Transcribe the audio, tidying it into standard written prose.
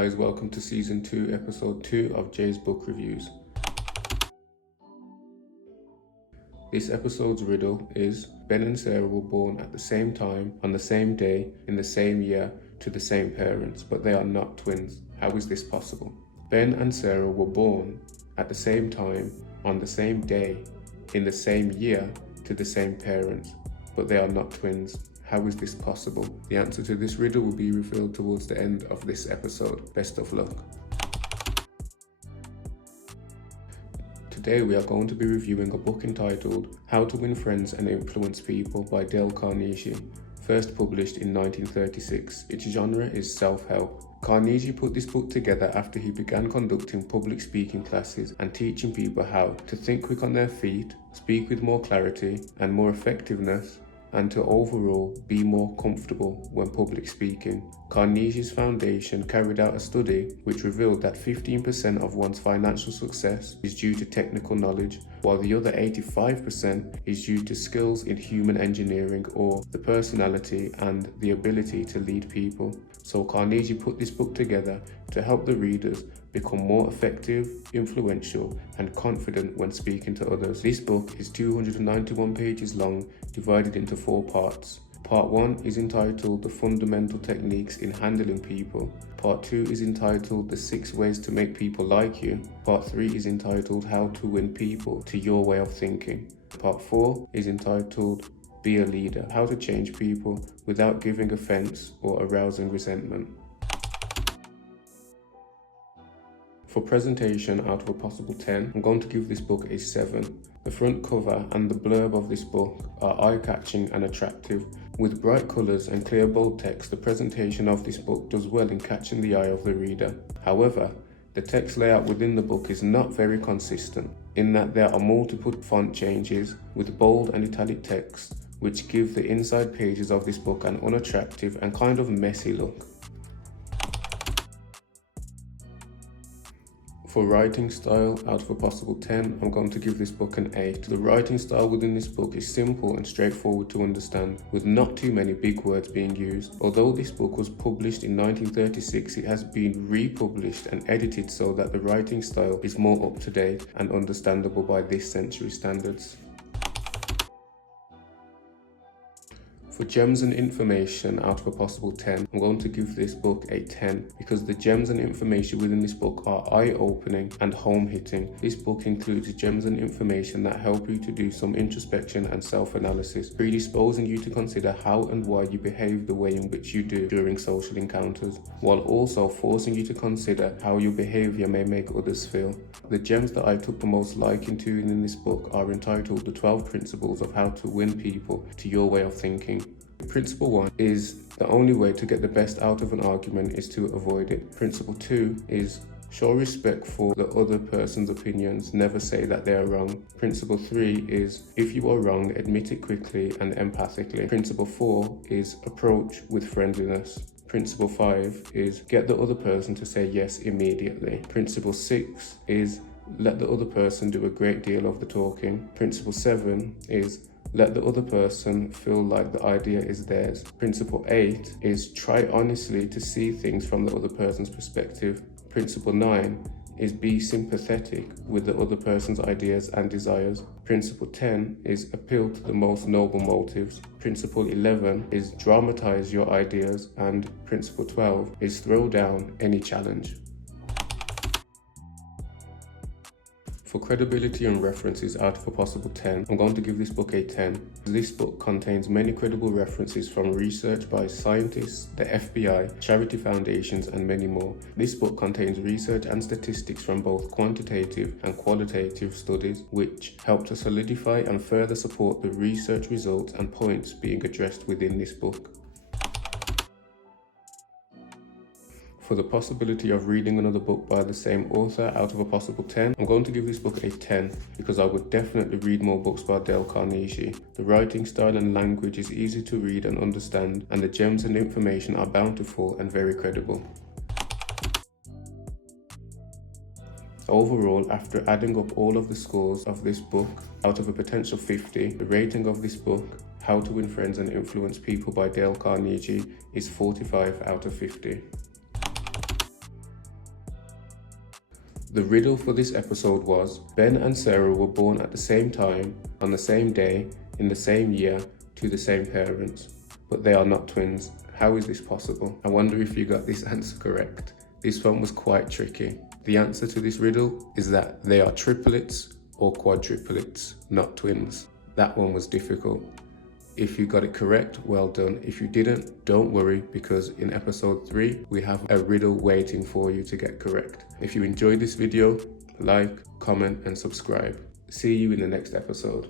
guys, welcome to Season 2, Episode 2 of Jay's Book Reviews. This episode's riddle is: Ben and Sarah were born at the same time, on the same day, in the same year, to the same parents, but they are not twins. How is this possible? Ben and Sarah were born at the same time, on the same day, in the same year, to the same parents, but they are not twins. How is this possible? The answer to this riddle will be revealed towards the end of this episode. Best of luck. Today we are going to be reviewing a book entitled How to Win Friends and Influence People by Dale Carnegie, first published in 1936. Its genre is self-help. Carnegie put this book together after he began conducting public speaking classes and teaching people how to think quick on their feet, speak with more clarity and more effectiveness, and to overall be more comfortable when public speaking. Carnegie's foundation carried out a study which revealed that 15% of one's financial success is due to technical knowledge, while the other 85% is due to skills in human engineering or the personality and the ability to lead people. So Carnegie put this book together to help the readers become more effective, influential, and confident when speaking to others. This book is 291 pages long, divided into 4 parts. Part 1 is entitled The Fundamental Techniques in Handling People. Part 2 is entitled The 6 Ways to Make People Like You. Part 3 is entitled How to Win People to Your Way of Thinking. Part 4 is entitled Be a Leader, How to Change People Without Giving Offense or Arousing Resentment. For presentation out of a possible 10, I'm going to give this book a 7. The front cover and the blurb of this book are eye-catching and attractive. With bright colours and clear bold text, the presentation of this book does well in catching the eye of the reader. However, the text layout within the book is not very consistent, in that there are multiple font changes with bold and italic text, which give the inside pages of this book an unattractive and kind of messy look. For writing style, out of a possible 10, I'm going to give this book an 8. The writing style within this book is simple and straightforward to understand, with not too many big words being used. Although this book was published in 1936, it has been republished and edited so that the writing style is more up to date and understandable by this century standards. For gems and information, out of a possible 10, I'm going to give this book a 10 because the gems and information within this book are eye-opening and home-hitting. This book includes gems and information that help you to do some introspection and self-analysis, predisposing you to consider how and why you behave the way in which you do during social encounters, while also forcing you to consider how your behavior may make others feel. The gems that I took the most liking to in this book are entitled The 12 Principles of How to Win People to Your Way of Thinking. Principle 1 is the only way to get the best out of an argument is to avoid it. Principle 2 is show respect for the other person's opinions, never say that they are wrong. Principle 3 is if you are wrong, admit it quickly and empathically. Principle 4 is approach with friendliness. Principle 5 is get the other person to say yes immediately. Principle 6 is let the other person do a great deal of the talking. Principle 7 is let the other person feel like the idea is theirs. Principle 8 is try honestly to see things from the other person's perspective. Principle 9 is be sympathetic with the other person's ideas and desires. Principle 10 is appeal to the most noble motives. Principle 11 is dramatize your ideas. And Principle 12 is throw down any challenge. For credibility and references out of a possible 10, I'm going to give this book a 10. This book contains many credible references from research by scientists, the FBI, charity foundations, and many more. This book contains research and statistics from both quantitative and qualitative studies, which help to solidify and further support the research results and points being addressed within this book. For the possibility of reading another book by the same author out of a possible 10, I'm going to give this book a 10 because I would definitely read more books by Dale Carnegie. The writing style and language is easy to read and understand, and the gems and information are bountiful and very credible. Overall, after adding up all of the scores of this book out of a potential 50, the rating of this book, How to Win Friends and Influence People by Dale Carnegie, is 45 out of 50. The riddle for this episode was, Ben and Sarah were born at the same time, on the same day, in the same year, to the same parents, but they are not twins. How is this possible? I wonder if you got this answer correct. This one was quite tricky. The answer to this riddle is that they are triplets or quadruplets, not twins. That one was difficult. If you got it correct, well done. If you didn't, don't worry, because in episode 3, we have a riddle waiting for you to get correct. If you enjoyed this video, like, comment, and subscribe. See you in the next episode.